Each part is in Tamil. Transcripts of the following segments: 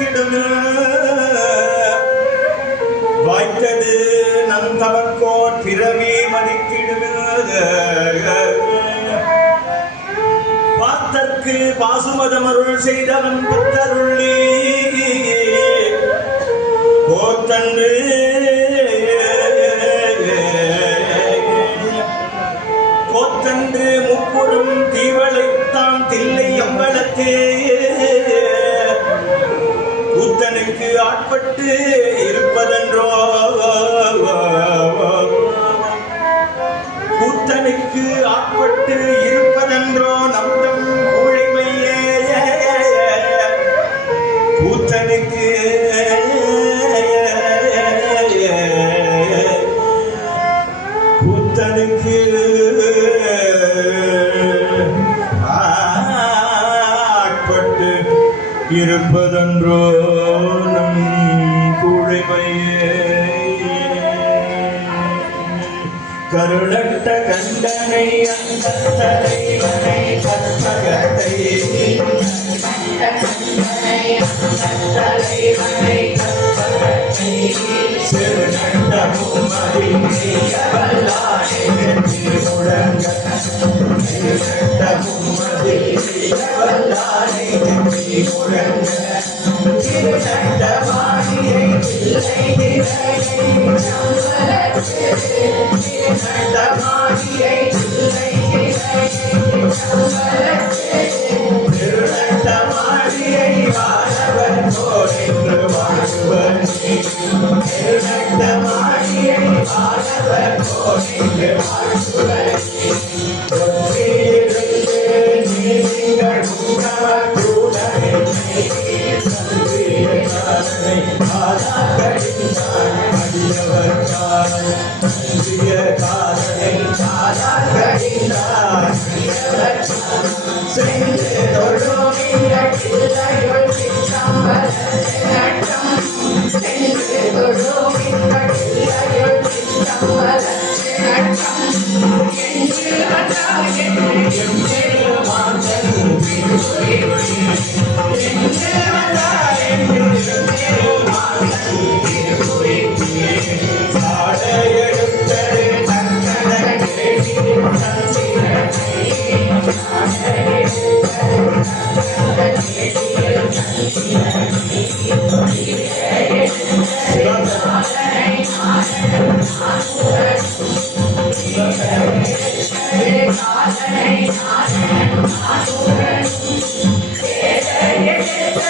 வளர்த்திடும் வாய்த்தது நம் தவக்கோர் பிறவி மதித்திடும் பார்த்தற்கு பாசுமதமருள் செய்தவன் பத்தருள்ளி போத்தன்று கோத்தன்று முப்புறம் தீவளைத்தான் தில்லை அம்பலத்தே கூத்தனுக்கு ஆட்பட்டு இருப்பதென்றோ கூத்தனுக்கு ஆட்பட்டு இருப்பதென்றோ நம்தம் ஊழைமையே கூத்தனுக்கு கூத்தனுக்கு ஆட்பட்டு இருப்பதென்றோ நம் கூழைமையே கருளட்ட கண்டனை அந்த தலைவனை கற்பகத்தை சிறுநண்டமும் மதிவல்லானே முழங்க சிறுநண்டமும் மதிவல்லானே முழங்க சிறுநண்டமானியை திருநட்டமாடியை வாழவன் போன்று வாழ்வன் திருநட்டமாடியை வாழவன் போன்று வாழ்வன் நீங்கள்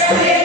Thank you.